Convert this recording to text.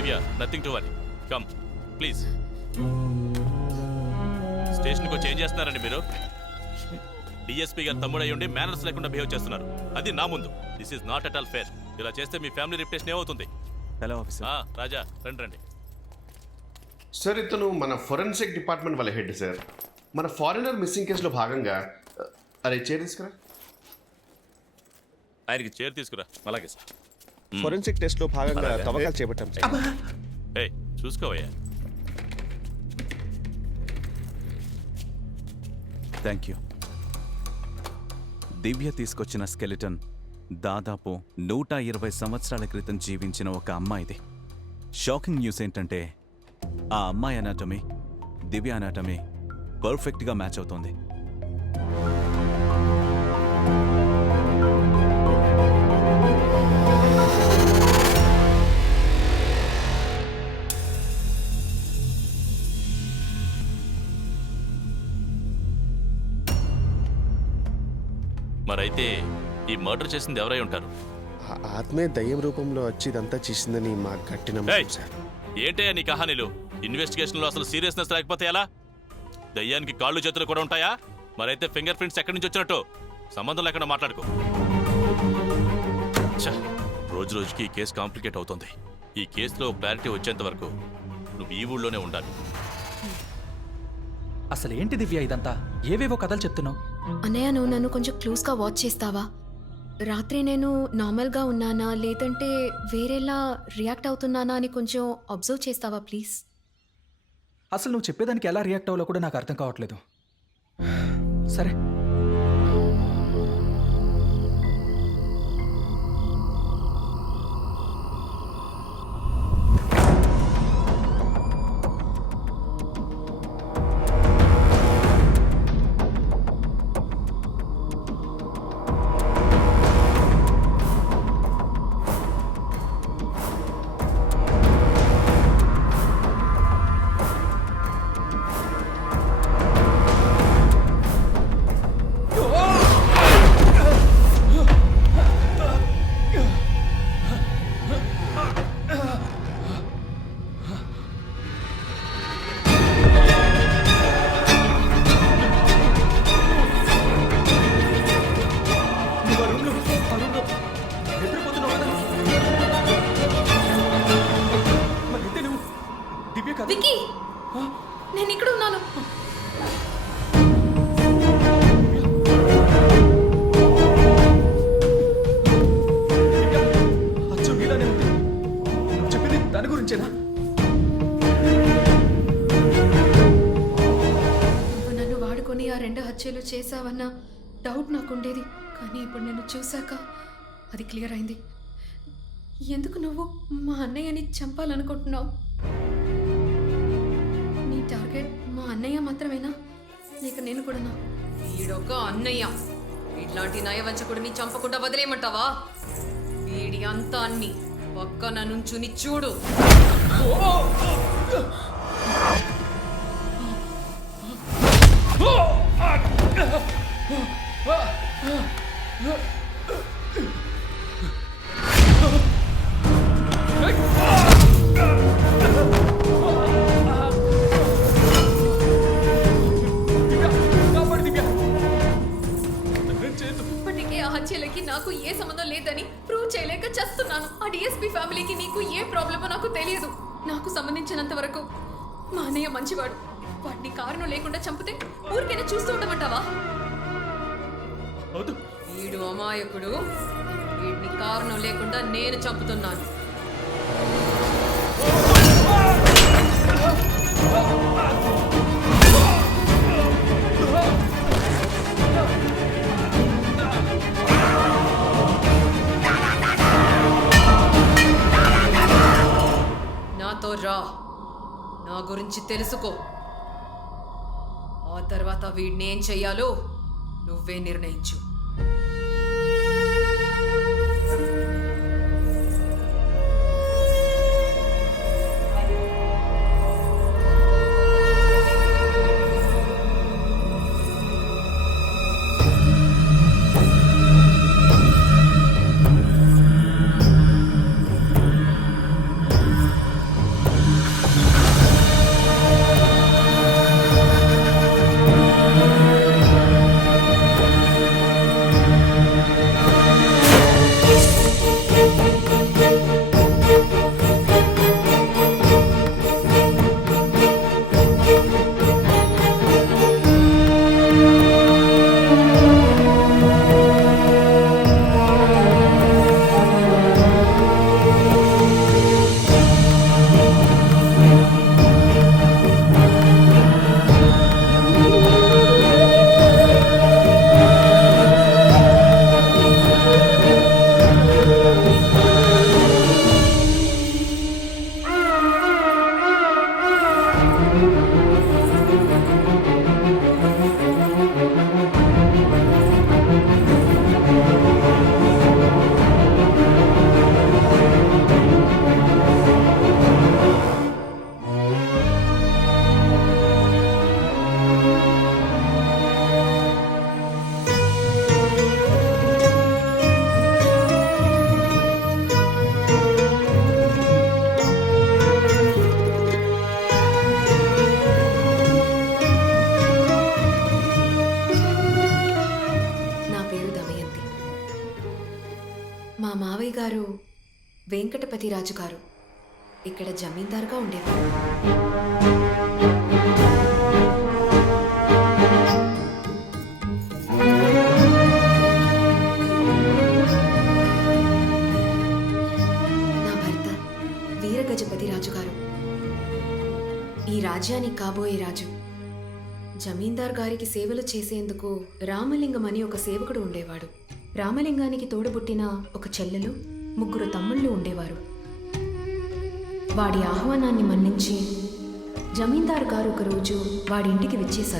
Divya, nothing to worry. Come please. స్టేషన్కి వచ్చి ఏం చేస్తున్నారండి మీరు? డిఎస్పీ గారు తమ్ముడు అయ్యుండి మేనర్స్ లేకుండా బిహేవ్ చేస్తున్నారు. అది నా ముందు. This is not at all fair. ఇలా చేస్తే మీ ఫ్యామిలీ రిప్యుటేషన్ ఏమవుతుంది? Hello officer. రాజా, రండి. సార్, ఇతను మన ఫోరెన్సిక్ డిపార్ట్మెంట్ వాళ్ళ హెడ్ సార్. మన ఫారినర్ మిస్సింగ్ కేసులో భాగంగా అరే చైర్ తీసుకురా. ఆయనకి చైర్ తీసుకురా. అలాగే సార్. ఫోరెన్సిక్ టెస్ట్ లో భాగంగా తవ్వకాలు చేపట్టాం సార్. ఏయ్, చూసుకోవయ్యా. Thank you. దివ్య తీసుకొచ్చిన స్కెలిటన్ దాదాపు 120 సంవత్సరాల క్రితం జీవించిన ఒక అమ్మాయిది. షాకింగ్ న్యూస్ ఏంటంటే ఆ అమ్మాయి అనాటమీ దివ్య అనాటమీ పర్ఫెక్ట్గా మ్యాచ్ అవుతోంది. మరైతే ఈ మర్డర్ చేసింది ఎవరై ఉంటారు? ఆత్మే దయ్యం రూపంలో వచ్చి ఇదంతా చేసిందని మా గట్టి నమ్మకం సార్. ఏంటయ్యా నీ కహానీలు? ఇన్వెస్టిగేషన్ లో అసలు సీరియస్నెస్ లేకపోతే ఎలా? దయ్యానికి కాళ్ళు చేతులు కూడా ఉంటాయా? మరైతే ఫింగర్ ప్రింట్స్ ఎక్కడి నుంచి వచ్చినట్టు? సంబంధం లేకుండా మాట్లాడుకో. రోజు రోజుకి ఈ కేసు కాంప్లికేట్ అవుతుంది. ఈ కేసులో క్లారిటీ వచ్చేంత వరకు నువ్వు ఈ ఊళ్ళోనే ఉండాలి. అసలు ఏంటి దివ్య ఇదంతా? ఏవేవో కథలు చెప్తున్నావు. అన్నయ్య, నువ్వు నన్ను కొంచెం క్లోజ్గా వాచ్ చేస్తావా? రాత్రి నేను నార్మల్గా ఉన్నానా లేదంటే వేరేలా రియాక్ట్ అవుతున్నానా అని కొంచెం అబ్జర్వ్ చేస్తావా ప్లీజ్? అసలు నువ్వు చెప్పేదానికి ఎలా రియాక్ట్ అవ్వాలో కూడా నాకు అర్థం కావట్లేదు. సరే, విక్కీ, నేను ఇక్కడ ఉన్నాను. అచ్చు మీలానే ఉంది. నువ్వు చెప్పింది దాని గురించేనా? నువ్వు నన్ను వాడుకొని ఆ 2 హత్యలు చేశావన్న డౌట్ నాకుండేది. కానీ ఇప్పుడు నేను చూశాక అది క్లియర్ అయింది. ఎందుకు నువ్వు మా అన్నయ్యని చంపాలనుకుంటున్నావు? నీ టార్గెట్ మా అన్నయ్య మాత్రమేనా, లేక నేను కూడానా? వీడొక అన్నయ్య. ఇట్లాంటి నయవంచకుడిని చంపకుండా వదిలేయమంటావా? వీడి అంతా అన్ని పక్కన నుంచుని చూడు. ఇప్పటికే ఆ హత్యలకి నాకు ఏ సంబంధం లేదని ప్రూవ్ చేయలేక చేస్తున్నాను. ఆ డిఎస్పీ ఫ్యామిలీకి నీకు ఏ ప్రాబ్లమో నాకు తెలియదు. నాకు సంబంధించినంత వరకు మా అన్నయ్య మంచివాడు. వాడిని కారణం లేకుండా చంపితే ఊరికైనా చూస్తూ ఉండమంటావా? వీడు అమాయకుడు. వీడిని కారణం లేకుండా నేను చంపుతున్నాను. నాతో రా, నా గురించి తెలుసుకో. ఆ తర్వాత వీడిని ఏం చెయ్యాలో నువ్వే నిర్ణయించు. రాజు గారు ఇక్కడ జమీందారుగా ఉండేవారు. నా భర్త వీరగజపతి రాజు గారు ఈ రాజ్యానికి కాబోయే రాజు. జమీందార్ గారికి సేవలు చేసేందుకు రామలింగం అని ఒక సేవకుడు ఉండేవాడు. రామలింగానికి తోడబుట్టిన ఒక చెల్లెలు, 3 తమ్ముళ్ళు ఉండేవారు. వాడి ఆహ్వానాన్ని మన్నించి జమీందార్ గారు ఒకరోజు వాడి ఇంటికి విచ్చేశారు.